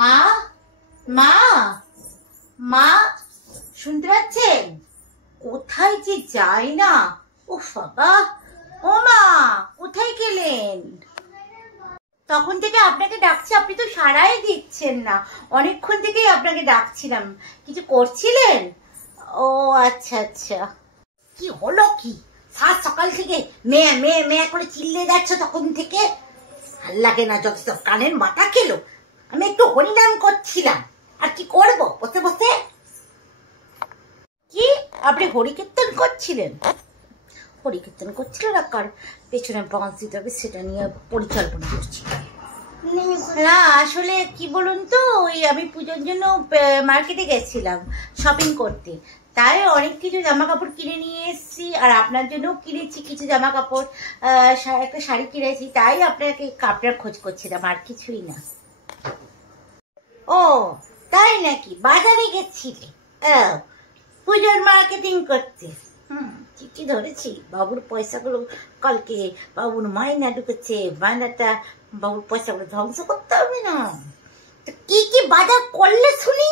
মা, মা, মা, শুনতে পাচ্ছেন? কোথায় যে যাই না। ও বাবা, ও মা, কোথায় গেলেন? তখন থেকে আপনাকে ডাকছি, আপনি তো সাড়াই দিচ্ছেন না। অনেকক্ষণ থেকেই আপনাকে ডাকছিলাম। কিছু করছিলেন? ও আচ্ছা আচ্ছা। কি হলো কি? সাত সকাল থেকে মেয়ে মেয়ে মেয়ে করে চিল্লে যাচ্ছ তখন থেকে। ভাল লাগে না, যত সব কানের মাথা খেলো। আমি একটু হরিনাম করছিলাম, আর কি করব বসে বসে। কি আপনি হরিকীর্তন করছিলেন? হরিকীর্তন করছিলেন আর কার পেছনে বাঁশ দিতে হবে সেটা নিয়ে পরিকল্পনা করছি। না আসলে কি বলুন তো, ওই আমি পুজোর জন্য মার্কেটে গেছিলাম শপিং করতে, তাই অনেক কিছু জামা কাপড় কিনে নিয়ে এসেছি, আর আপনার জন্য কিনেছি কিছু জামা কাপড়, একটা শাড়ি কিনেছি, তাই আপনাকে কাপড়ের খোঁজ করছিলাম, আর কিছুই না। ও তাই নাকি? বাজারে গেছিলে পুজোর মার্কেটিং করতে? ঠিকই ধরেছি। বাবুর পয়সাগুলো কালকে বাবুর মাইনা ঢুকেছে, মাইনাটা বাবুর পয়সাগুলো ধ্বংস করতে হবে না? কি কি বাজার করলে শুনি?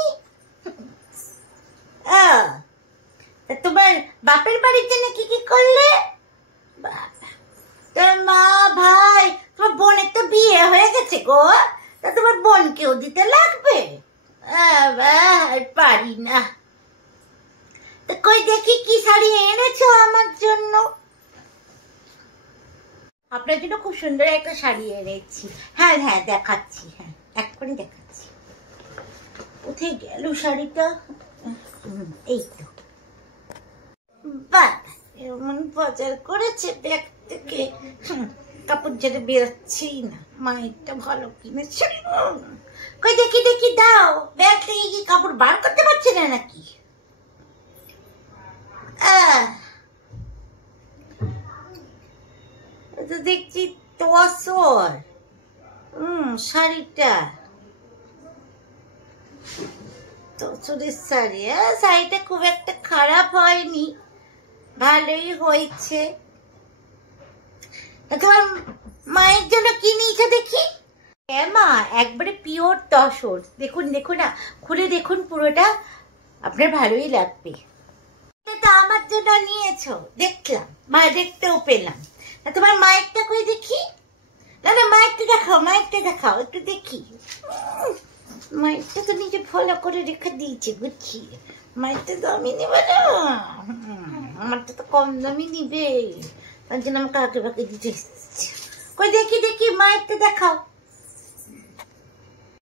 তোমার বাপের বাড়ির জন্য কি কি করলে? তোর মা ভাই, তোমার বোনের তো বিয়ে হয়ে গেছে গো, তা তোমার বোনকেও দিতে লাগবে। পারি না। কই দেখি কি শাড়ি এনেছো আমার জন্য? আপনার জন্য খুব সুন্দর একটা শাড়ি এনেছি। হ্যাঁ হ্যাঁ দেখাচ্ছি, হ্যাঁ এক্ষুনি দেখাচ্ছি। কোথায় গেল শাড়িটা? এই তো। বাহ, এমন বাজার করেছে ব্যাগ থেকে, কাপড় যেটা বেরোচ্ছি না। মায়েরটা ভালো কিনেছে। কই দেখি দেখি, দাও। ব্যাগ থেকে কি কাপড় বার করতে পারছে না নাকি? তো দেখছি তোয়াশর শাড়িটা, তোয়াশরের শাড়ি। শাড়িটা খুব একটা খারাপ হয়নি, ভালোই হয়েছে। তোমার মায়ের জন্য কি নিয়েছে দেখি? হ্যাঁ মা, একবারে পিওর তসর। দেখুন দেখুন না, খুলে দেখুন পুরোটা, আপনার ভালোই লাগবে। এটা তো আমার জন্য নিয়েছো, দেখলাম, মা দেখতেও পেলাম। তোমার মায়েরটা কই দেখি? না না, মায়েরটা দেখাও, মায়েরটা দেখাও একটু দেখি। মায়েরটা তো নিজে ফলো করে রেখে দিয়েছে গুছিয়ে। মায়েরটা দামি নেবে না, আমারটা তো কম দামি নিবে, তার জন্য আমাকে আগে ভাগে দিতে এসেছে। কই দেখি দেখি, মায়েরটা দেখাও।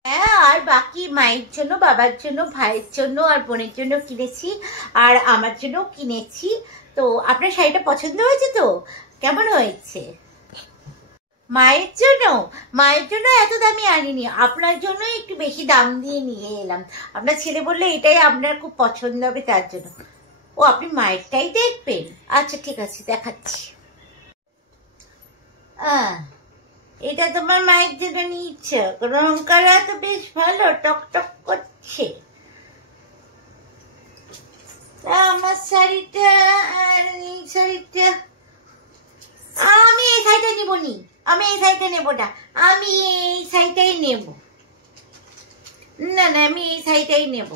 হ্যাঁ, আর বাকি মায়ের জন্য, বাবার জন্য, ভাইয়ের জন্য আর বোনের জন্য কিনেছি, আর আমার জন্য কিনেছি। তো আপনার শাড়িটা পছন্দ হয়েছে তো? কেমন হয়েছে? মায়ের জন্য, মায়ের জন্য এত দামি আনিনি, আপনার জন্য একটু বেশি দাম দিয়ে নিয়ে এলাম। আপনার ছেলে বললে এটাই আপনার খুব পছন্দ হবে, তার জন্য। ও আপনি মায়েরটাই দেখবেন? আচ্ছা ঠিক আছে, দেখাচ্ছি। এটা তোমার মায়ের জন্য নিচ্ছে, রংটা তো বেশ ভালো, টকটক করছে। আমার শাড়িটা, আর এই শাড়িটা, আমি এই শাড়িটা নিব নি, আমি এই শাড়িটা নেব না, আমি এই শাড়িটাই নেব। না না, আমি এই শাড়িটাই নেব।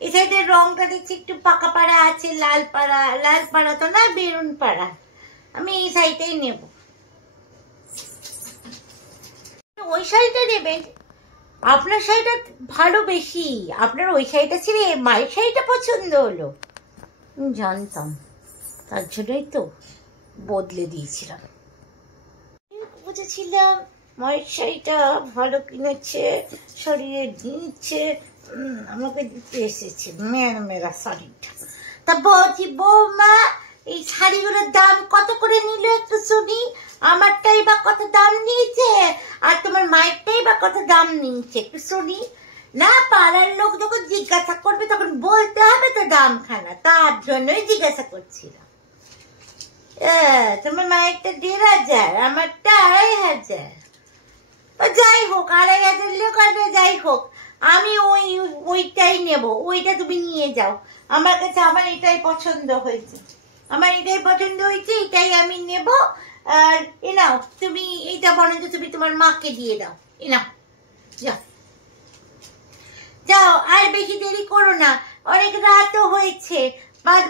এই শাড়িটার রংটা দেখছি একটু পাকা পাড়া আছে, লাল পাড়া, লাল পাড়া তো না, বেরুন পাড়া। আমি এই শাড়িটাই নেব। ওই শাড়িটা নেবেন? আপনার শাড়িটা ভালো বেশি, আপনার ওই শাড়িটা ছেড়ে মায়ের শাড়িটা পছন্দ হলো। জানতাম, তার জন্যই তো বদলে দিয়েছিলাম। বুঝেছিলাম মায়ের শাড়িটা ভালো কিনেছে, সরিয়ে দিচ্ছে, আমাকে দিতে এসেছে মেরা শাড়িটা। তা বলছি বৌমা, এই শাড়িগুলোর দাম কত করে নিল একটু শুনি। আমারটাই বা কত দাম নিয়েছে, আর তোমার মায়েরটাই বা কত দাম নিয়েছে একটু শুনি। না, পাড়ার লোক যখন জিজ্ঞাসা করবে তখন বলতে হবে তো দামখানা, তার জন্যই জিজ্ঞাসা করছিলাম। তোমার মায়েরটা ১,৫০০, আমারটা ২,৫০০। যাই হোক, ২,৫০০ লোক আর যাই হোক, আমি ওইটাই নেব। ওইটা তুমি নিয়ে যাও, আমার কাছে আমার এটাই পছন্দ হয়েছে, আমার এটাই পছন্দ হয়েছে, এটাই আমি নেব। আর এ নাও, তুমি এইটা বরঞ্চ তুমি তোমার মাকে দিয়ে দাও। এ নাও, যাও। করো না, অনেক রাতও হয়েছে।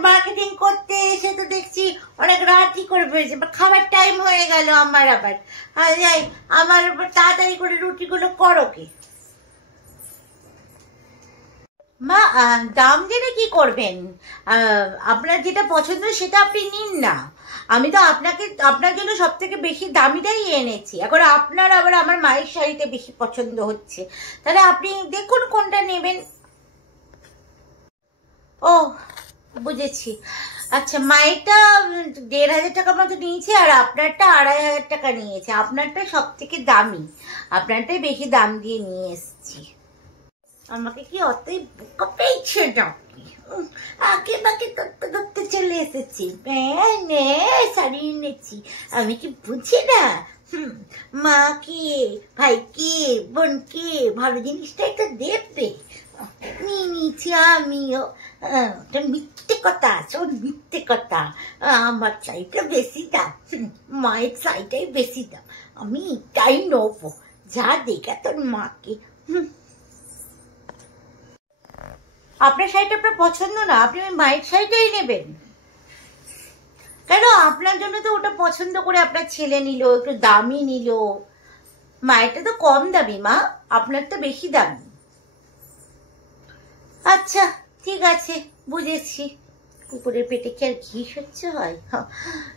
মার্কেটিং করতে এসে তো দেখছি অনেক রাতই করে ফেলেছে, খাবার টাইম হয়ে গেল আমার আবার। যাই, আমার তাড়াতাড়ি করে রুটিগুলো করো কি। মা, দাম জেনে কি করবেন? আপনার যেটা পছন্দ সেটা আপনি নিন না। আমি তো আপনার জন্য সব থেকে বেশি দামিটাই এনেছি। এখন আপনার আবার আমার মায়ের শাড়িতে বেশি পছন্দ হচ্ছে, তাহলে আপনি দেখুন কোনটা নেবেন। ও, বুঝেছি। আচ্ছা, মায়েরটা 1,500 টাকার মতো নিয়েছে আর আপনারটা 2,500 টাকা নিয়েছে। আপনারটা সব থেকে দামি, আপনারটাই বেশি দাম দিয়ে নিয়ে এসছি। আমাকে কি অতই বোকা পেয়েছে নাকি? আগে বাকি করতে করতে চলে এসেছি, শাড়ি এনেছি, আমি কি বুঝি না? মা কি, ভাই কি, বোন কি, ভালো জিনিসটাই তো দেবে। নিয়ে নিয়েছি আমিও। মিথ্যে কথা, শোন, মিথ্যে কথা। আমার শাড়িটা বেশি দাম, মায়ের শাড়িটাই বেশি দাম, আমি এটাই নেবো। যা দেখা তোর মাকে। আপনার শাড়িটা আপনার পছন্দ না, আপনি ওই মায়ের শাড়িটাই নেবেন কেন? আপনার জন্য তো ওটা পছন্দ করে আপনার ছেলে নিল, একটু দামি নিল। মায়েরটা তো কম দামি মা, আপনারটা বেশি দামি। আচ্ছা ঠিক আছে, বুঝেছি। কুকুরের পেটে কি আর ঘি সহ্য হয়?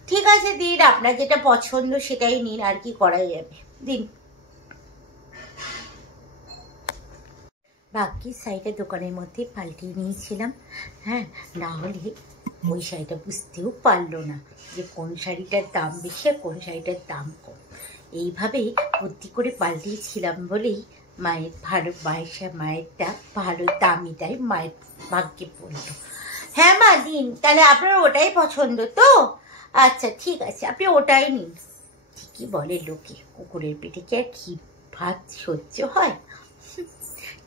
ঠিক আছে দিন, আপনার যেটা পছন্দ সেটাই নিন, আর কি করা যাবে, দিন। বাকি শাড়িটা দোকানের মধ্যে পাল্টিয়ে নিয়েছিলাম। হ্যাঁ, না হলে ওই শাড়িটা বুঝতেও পারলো না যে কোন শাড়িটার দাম বেশি আর কোন শাড়িটার দাম কম। এইভাবেই বুদ্ধি করে পাল্টিয়েছিলাম বলেই মায়েরটা ভালো দামিটাই মায়ের ভাগ্যে পড়লো। হ্যাঁ মা, দিন তাহলে। আপনার ওটাই পছন্দ তো? আচ্ছা ঠিক আছে, আপনি ওটাই নিন। ঠিকই বলে লোকে, কুকুরের পেটে কি আর ঘি ভাত সহ্য হয়?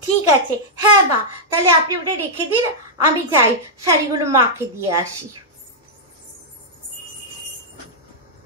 ঠিক আছে, হ্যাঁ মা, তাহলে আপনি ওটা রেখে দিন, আমি যাই শাড়িগুলো মাকে দিয়ে আসি।